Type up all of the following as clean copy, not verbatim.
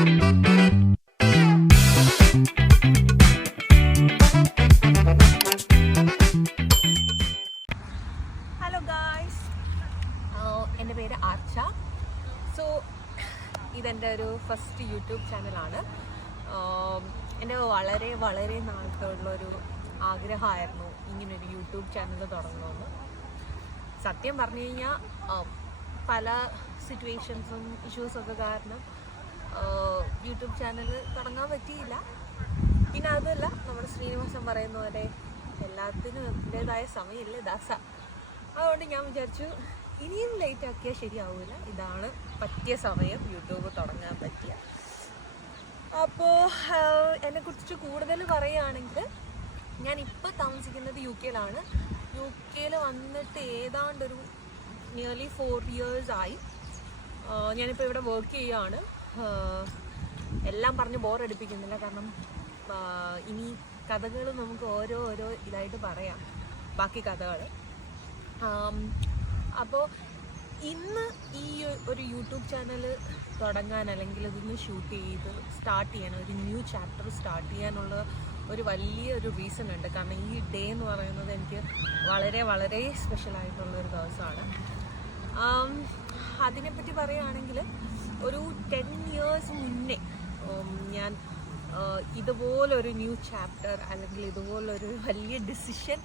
എൻ്റെ പേര് ആർച്ച. സോ ഇതെൻ്റെ ഒരു ഫസ്റ്റ് യൂട്യൂബ് ചാനലാണ്. എൻ്റെ വളരെ വളരെ നാളത്തുള്ളൊരു ആഗ്രഹമായിരുന്നു ഇങ്ങനൊരു യൂട്യൂബ് ചാനൽ തുടങ്ങണമെന്ന്. സത്യം പറഞ്ഞു കഴിഞ്ഞാൽ പല സിറ്റുവേഷൻസും ഇഷ്യൂസൊക്കെ കാരണം യൂട്യൂബ് ചാനൽ തുടങ്ങാൻ പറ്റിയില്ല. പിന്നെ അതല്ല, നമ്മുടെ ശ്രീനിവാസൻ പറയുന്ന പോലെ എല്ലാത്തിനും എൻ്റേതായ സമയമില്ല ദാസ. അതുകൊണ്ട് ഞാൻ വിചാരിച്ചു ഇനിയും ലേറ്റ് ആക്കിയാൽ ശരിയാവില്ല, ഇതാണ് പറ്റിയ സമയം യൂട്യൂബ് തുടങ്ങാൻ പറ്റിയ. അപ്പോൾ എന്നെക്കുറിച്ച് കൂടുതൽ പറയുകയാണെങ്കിൽ, ഞാനിപ്പോൾ താമസിക്കുന്നത് UK-ലാണ്. UK-ൽ വന്നിട്ട് ഏതാണ്ടൊരു നിയർലി 4 years ആയി. ഞാനിപ്പോൾ ഇവിടെ വർക്ക് ചെയ്യുകയാണ്. എല്ലാം പറഞ്ഞ് ബോറടിപ്പിക്കുന്നില്ല, കാരണം ഇനി കഥകൾ നമുക്ക് ഓരോ ഇതായിട്ട് പറയാം, ബാക്കി കഥകൾ. അപ്പോൾ ഇന്ന് ഈ ഒരു യൂട്യൂബ് ചാനൽ തുടങ്ങാൻ, അല്ലെങ്കിൽ ഇതൊന്ന് ഷൂട്ട് ചെയ്ത് സ്റ്റാർട്ട് ചെയ്യാൻ, ഒരു ന്യൂ ചാപ്റ്റർ സ്റ്റാർട്ട് ചെയ്യാനുള്ള ഒരു വലിയൊരു റീസൺ ഉണ്ട്. കാരണം ഈ ഡേ എന്ന് പറയുന്നത് എനിക്ക് വളരെ വളരെ സ്പെഷ്യലായിട്ടുള്ളൊരു ദിവസമാണ്. അതിനെപ്പറ്റി പറയുകയാണെങ്കിൽ, ഒരു 10 years മുന്നേ ഞാൻ ഇതുപോലൊരു ന്യൂ ചാപ്റ്റർ, അല്ലെങ്കിൽ ഇതുപോലൊരു വലിയ ഡിസിഷൻ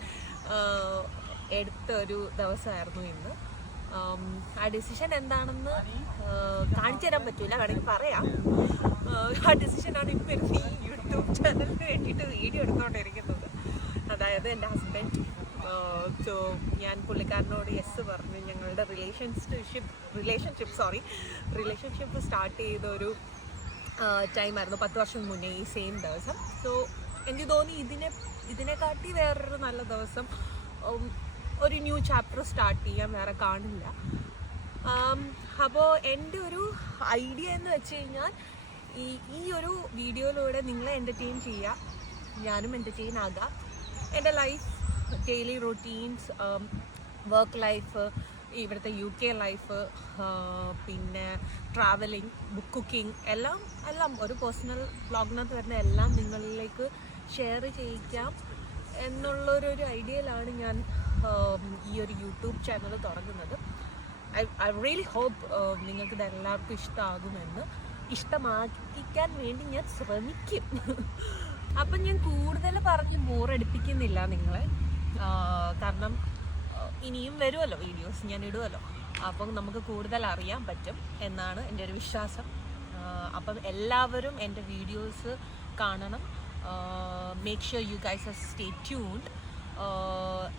എടുത്ത ഒരു ദിവസമായിരുന്നു ഇന്ന്. ആ ഡിസിഷൻ എന്താണെന്ന് കാണിച്ചു തരാൻ പറ്റില്ല, വേണമെങ്കിൽ പറയാം. ആ ഡിസിഷനാണ് ഇപ്പോൾ ഈ യൂട്യൂബ് ചാനലിന് വേണ്ടിയിട്ട് വീഡിയോ എടുത്തുകൊണ്ടിരിക്കുന്നത്. അതായത് എൻ്റെ ഹസ്ബൻഡ്, സോ ഞാൻ പുള്ളിക്കാരനോട് യെസ് പറഞ്ഞു. ഞങ്ങളുടെ റിലേഷൻഷിപ്പ് സ്റ്റാർട്ട് ചെയ്ത ഒരു ടൈമായിരുന്നു 10 വർഷം മുന്നേ, ഈ സെയിം ദിവസം. സോ എനിക്ക് തോന്നി ഇതിനെക്കാട്ടി വേറൊരു നല്ല ദിവസം ഒരു ന്യൂ ചാപ്റ്റർ സ്റ്റാർട്ട് ചെയ്യാൻ വേറെ കാണില്ല. അപ്പോൾ എൻ്റെ ഒരു ഐഡിയ എന്ന് വെച്ച് കഴിഞ്ഞാൽ, ഈ ഒരു വീഡിയോയിലൂടെ നിങ്ങളെ എൻ്റർടൈൻ ചെയ്യുക, ഞാനും എൻ്റർടൈൻ ആകാം. എൻ്റെ life, daily routines, work life, ഇവിടുത്തെ UK ലൈഫ്, പിന്നെ ട്രാവലിംഗ്, ബുക്ക് കുക്കിംഗ്, എല്ലാം ഒരു പേഴ്സണൽ വ്ളോഗിനകത്ത് വരുന്ന എല്ലാം നിങ്ങളിലേക്ക് ഷെയർ ചെയ്യിക്കാം എന്നുള്ളൊരു ഐഡിയയിലാണ് ഞാൻ ഈ ഒരു യൂട്യൂബ് ചാനൽ തുടങ്ങുന്നത്. ഐ റിയലി ഹോപ്പ് നിങ്ങൾക്കിത് എല്ലാവർക്കും ഇഷ്ടമാകുമെന്ന്. ഇഷ്ടമാക്കിക്കാൻ വേണ്ടി ഞാൻ ശ്രമിക്കും. അപ്പം ഞാൻ കൂടുതൽ പറഞ്ഞ് ബോറടിപ്പിക്കുന്നില്ല നിങ്ങളെ, കാരണം ഇനിയും വരുമല്ലോ വീഡിയോസ്, ഞാൻ ഇടുമല്ലോ. അപ്പം നമുക്ക് കൂടുതൽ അറിയാൻ പറ്റും എന്നാണ് എൻ്റെ ഒരു വിശ്വാസം. അപ്പം എല്ലാവരും എൻ്റെ വീഡിയോസ് കാണണം. Make sure you guys stay tuned.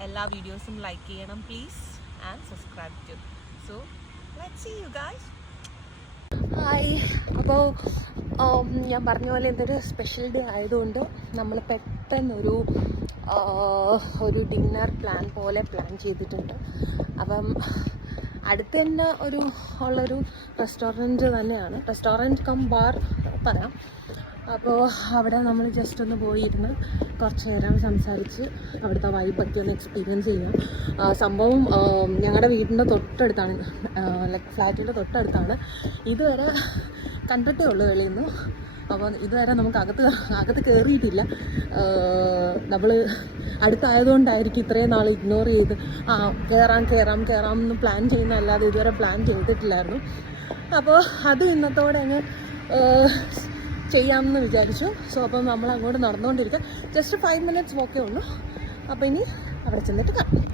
എല്ലാ വീഡിയോസും ലൈക്ക് ചെയ്യണം please, and subscribe to. So let's see you guys. Hi. അപ്പോൾ ഞാൻ പറഞ്ഞ പോലെ ഇതൊരു സ്പെഷ്യൽ ഡേ ആയതുകൊണ്ട് നമ്മൾ പെട്ടെന്നൊരു ഡിന്നർ പ്ലാൻ ചെയ്തിട്ടുണ്ട്. അപ്പം അടുത്ത് തന്നെ ഉള്ളൊരു റെസ്റ്റോറൻറ്റ് തന്നെയാണ്, റെസ്റ്റോറൻറ്റ് കം ബാർ പറയാം. അപ്പോൾ അവിടെ നമ്മൾ ജസ്റ്റ് ഒന്ന് പോയിരുന്ന് കുറച്ച് നേരം സംസാരിച്ച് അവിടുത്തെ വൈബൊക്കെ ഒന്ന് എക്സ്പീരിയൻസ് ചെയ്യാം. സംഭവം ഞങ്ങളുടെ വീടിൻ്റെ തൊട്ടടുത്താണ്, ലൈക്ക് ഫ്ലാറ്റിൻ്റെ തൊട്ടടുത്താണ്. ഇതുവരെ കണ്ടിട്ടേ ഉള്ളൂ വെളിയിൽ നിന്ന്. അപ്പോൾ ഇതുവരെ നമുക്ക് അകത്ത് കയറിയിട്ടില്ല. നമ്മൾ അടുത്തായതുകൊണ്ടായിരിക്കും ഇത്രയും നാൾ ഇഗ്നോർ ചെയ്ത് കയറാം എന്ന് പ്ലാൻ ചെയ്യുന്നതല്ലാതെ ഇതുവരെ പ്ലാൻ ചെയ്തിട്ടില്ലായിരുന്നു. അപ്പോൾ അത് ഇന്നത്തോടെ അങ്ങ് ചെയ്യാമെന്ന് വിചാരിച്ചു. സോ അപ്പം നമ്മൾ അങ്ങോട്ട് നടന്നുകൊണ്ടിരിക്കുക. ജസ്റ്റ് 5 minutes വോക്കേ ഉള്ളൂ. അപ്പോൾ ഇനി അവിടെ ചെന്നിട്ട് കാണാം.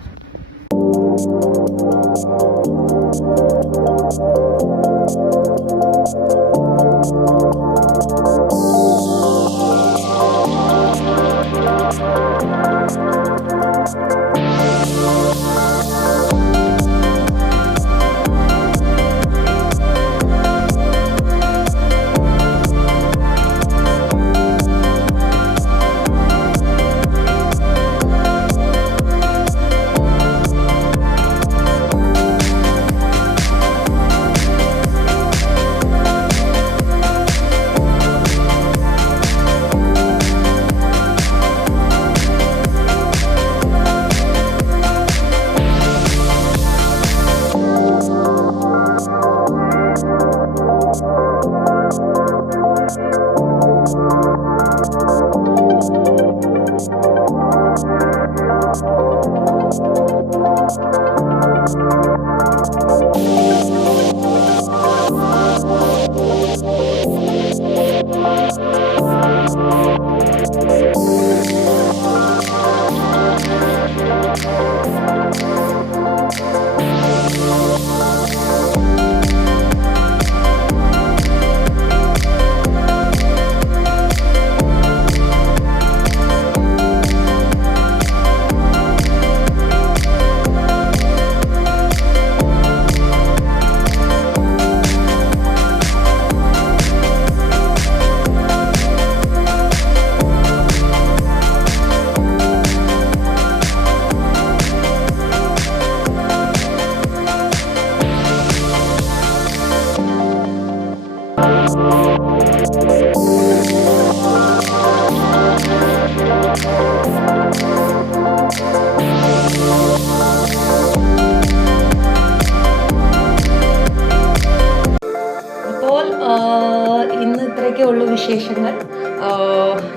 ഇന്ന് ഇത്രയൊക്കെ ഉള്ളൂ വിശേഷങ്ങൾ.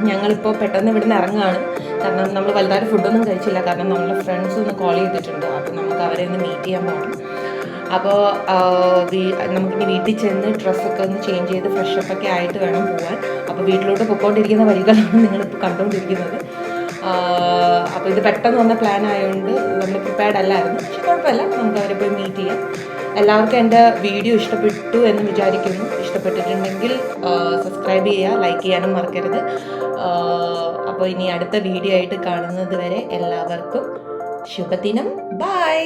ഞങ്ങളിപ്പോൾ പെട്ടെന്ന് ഇവിടുന്ന് ഇറങ്ങുകയാണ്. കാരണം നമ്മൾ വലുതായിട്ട് ഫുഡൊന്നും കഴിച്ചില്ല. കാരണം നമ്മളുടെ ഫ്രണ്ട്സ് ഒന്ന് കോൾ ചെയ്തിട്ടുണ്ട്. അപ്പോൾ നമുക്ക് അവരെ ഒന്ന് മീറ്റ് ചെയ്യാൻ പോകണം. അപ്പോൾ നമുക്കിനി വീട്ടിൽ ചെന്ന് ഡ്രസ്സൊക്കെ ഒന്ന് ചേഞ്ച് ചെയ്ത് ഫ്രഷപ്പൊക്കെ ആയിട്ട് വേണം പോകാൻ. അപ്പോൾ വീട്ടിലോട്ട് പൊയ്ക്കൊണ്ടിരിക്കുന്ന വഴികളാണ് നിങ്ങളിപ്പോൾ കണ്ടുകൊണ്ടിരിക്കുന്നത്. അപ്പോൾ ഇത് പെട്ടെന്ന് വന്ന പ്ലാൻ ആയതുകൊണ്ട് നമ്മൾ പ്രിപ്പയർഡ് അല്ലായിരുന്നു. പക്ഷെ കുഴപ്പമില്ല, നമുക്ക് അവരെ പോയി മീറ്റ് ചെയ്യാം. എല്ലാവർക്കും എൻ്റെ വീഡിയോ ഇഷ്ടപ്പെട്ടു എന്ന് വിചാരിക്കുന്നു. ഇഷ്ടപ്പെട്ടിട്ടുണ്ടെങ്കിൽ സബ്സ്ക്രൈബ് ചെയ്യുക, ലൈക്ക് ചെയ്യാനും മറക്കരുത്. അപ്പോൾ ഇനി അടുത്ത വീഡിയോ ആയിട്ട് കാണുന്നത് വരെ എല്ലാവർക്കും ശുഭദിനം. ബൈ.